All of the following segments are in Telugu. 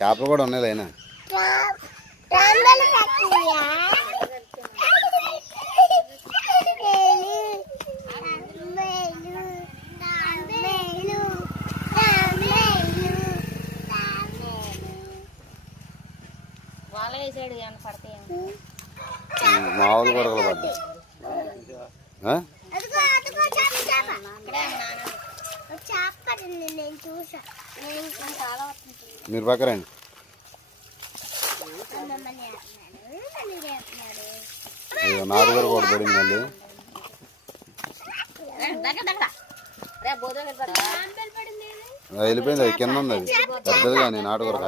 చేపలు కూడా ఉన్నాయి అయినా మామూలు కొడకలు పడ్డాయి. మీరు పక్కరండి. నాలుగు కూడా పడింది మళ్ళీ. వెళ్ళిపోయింది, అది కింద ఉంది, అది పెద్దది కానీ నాటుకొరక.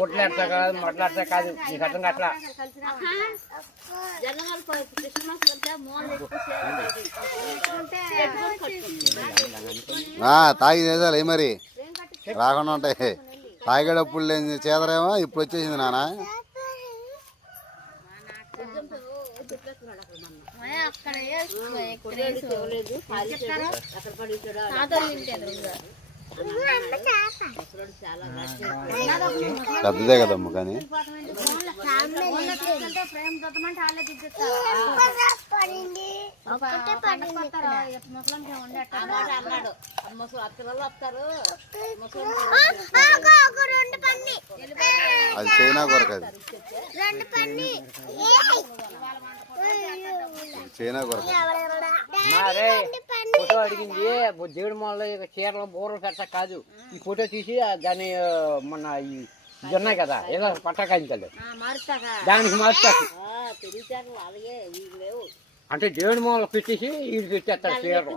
గుట్లాడతా కాదు, మొట్లాడతా కాదు, నీకు అర్థం అట్లా తాగి చేసాలి మరి రాకుండా ఉంటాయి. తాగేటప్పుడు లేని చేదరేమో ఇప్పుడు వచ్చేసింది నాన్న. పెద్దదే కదమ్మ కానీ అది చైనా కొరక, అది చైనా కొరక. ఫోటో అడిగింది దేవుడి మొన్న చీరలు బూరలు పెట్ట కాదు, ఈ ఫోటో తీసి దాన్ని మొన్న ఇది ఉన్నాయి కదా ఏదో పట్టకాయించాలి దానికి మార్చా అంటే దేవుడి మూల పెట్టేసి వీడు తెచ్చేస్తారు చీరలు.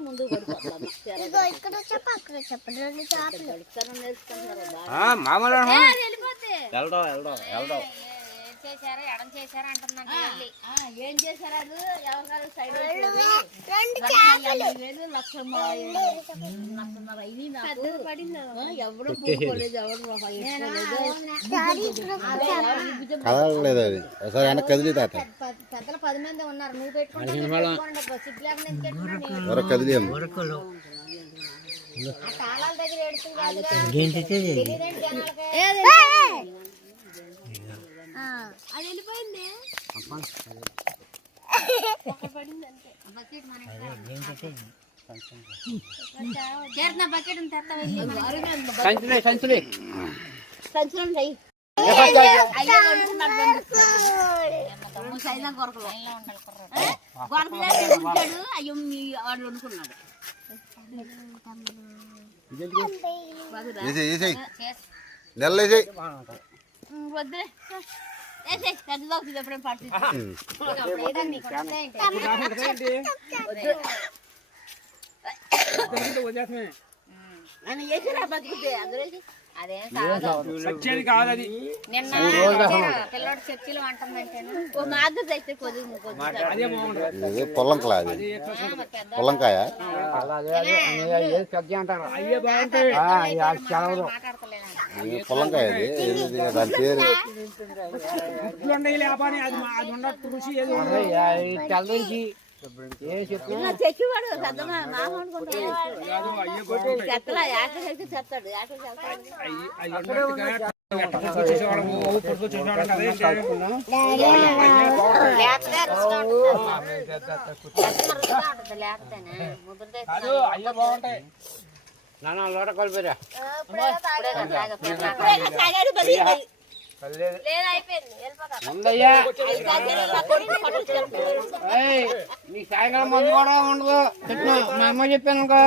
మామూలు వెళ్దాం వెళ్దాం వెళ్దాం. చేశారా ఎడం చేశారా అంటుందంటే ఏం చేశారు? అది ఎవరు సైడ్ కదలలేదు, అది ఒకసారి వెనక్కి కదిలి తాత పెద్దలు 10 మంది ఉన్నారు, నువ్వు పెట్టుకుంటా ఎవరో కదిలేము. తాళాల దగ్గర ఎడుతుంది అది వెళ్ళిపోయింది. అయ్యో మీ వాడు అనుకున్నాడు. వద్దులే ఎప్పుడేం పడుతుంది. నిన్న పిల్లడు చర్చిలో అంటుందంటే పొలంకాయ, అది పొలంకాయ పొలంకాయ, అది దాని పేరు తెచ్చివాడు చెత్తలా యాట చెప్తాడు. నాన్న లోట కలిపిరా నీ సాయంకాలం మందు కూడా ఉండదు. మా అమ్మ చెప్పాను ఇంకా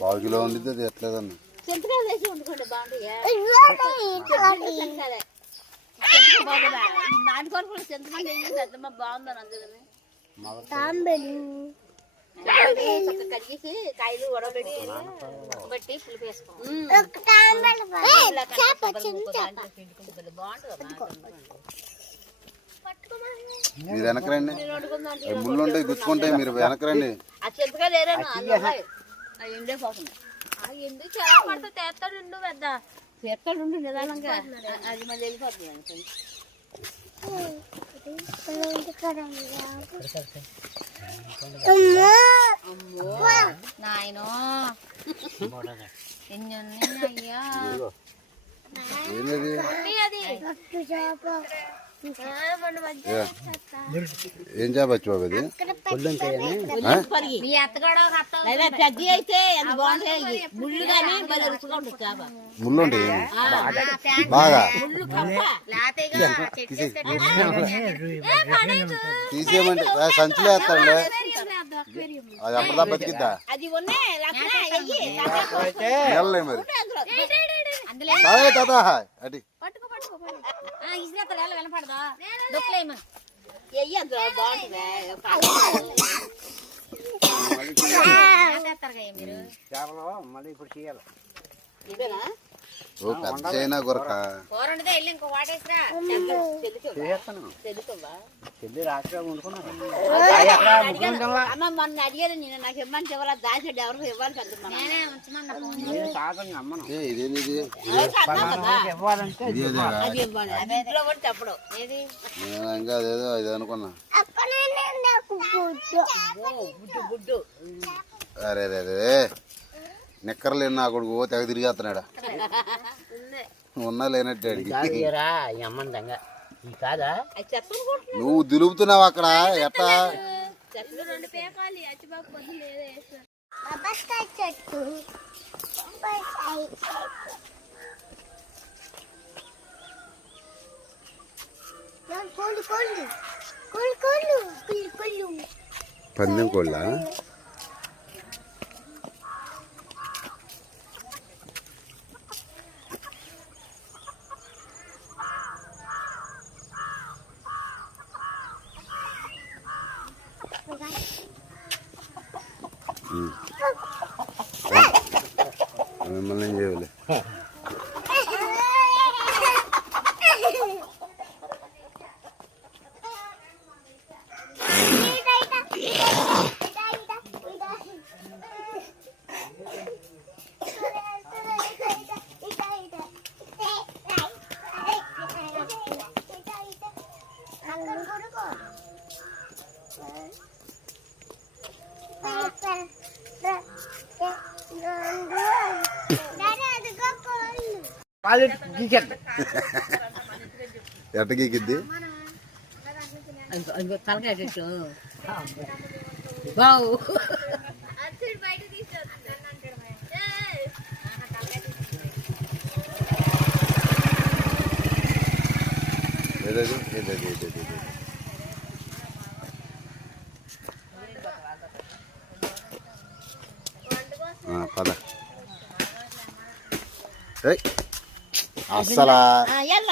పావు కిలో ఉండిద్ది, అది ఎట్లేదన్న కడిగేసి కాయలు ఉడబెట్టి పులిపేసుకో. మీరు వెనకరండి, ముళ్ళు ఉంటాయి గుచ్చుకుంటాయి, మీరు వెనకరండి. ఎందుకు చాలా పడితే తెస్తాడు పెద్ద ఎక్కడుండు నిదానంగా అది మళ్ళీ వెళ్ళిపోతుంది. నాయనో ఎన్ని అయ్యా ఏంటది? అది ఏం చేపచ్చు బాబు అది? మీ అత్తగాడు పెద్ద అయితే ఎంత బాగుంటాయి ముళ్ళు కానీ మళ్ళీ రుచిగా ఉంటుంది చేప. ముళ్ళు ఉంటాయి బాగా తీసేయమంటే సంచులో వేస్తాడులే, అది అప్పటిదా బతికిద్దా? అది ఉన్నాయి వెళ్ళలే మరి తాత అడి ఇసిరేస్తాడు వినపడదా దొక్కలేమా ఎయ్యి అందులో బాగుంటుంది. మీరు చేపలు మళ్ళీ ఇప్పుడు చేయాలి. ఇదేనా ఓ పెద్ద చైనా గురక కూరండితే వెళ్ళి ఇంకో వాటేసిరా చేస్తాను. తెలుసుకోవా చెల్లి రాత్రి వండుకున్నాను. అమ్మ మొన్న అడిగారు నేను నాకు ఇవ్వమని చివరి దాచాడు ఎవరికి ఇవ్వాలి పెద్ద నేనే ఉంచమన్నా ఫోన్ నేను తాతని అమ్మను. ఇదేనిది ఇవ్వాలంటే ఇది అదేగా? అది ఇవ్వాలి అది ఇంట్లో కూడా చెప్పడం ఏది నేను ఇంకా అదేదో ఇది అనుకున్నా. గుడ్డు గుడ్డు అరే రే రే నిక్కర్లు నా కొడుకు తెగ తిరిగేస్తున్నాడు. ఉన్నా లేనట్టు అడిగి కాదురా ఈ అమ్మని దంగ ఈ కాదా అది చెప్పను నువ్వు దులుపుతున్నావు అక్కడ ఎట్టా? చెప్పలు రెండు పేపాలి అచ్చిబాబు పొద్దు లేదే పందెం కోళ్ళ మిమ్మల్ని ఏం చేయలే. వాళ్ళు గీకెత్తాయి. ఎట్ట గీకిద్ది? తలకాయ చెట్టు బావు బయట తీసుకొస్తాను ఏదది ఏదది ఏదది ఏదది? పద అస్సలా ఎల్ల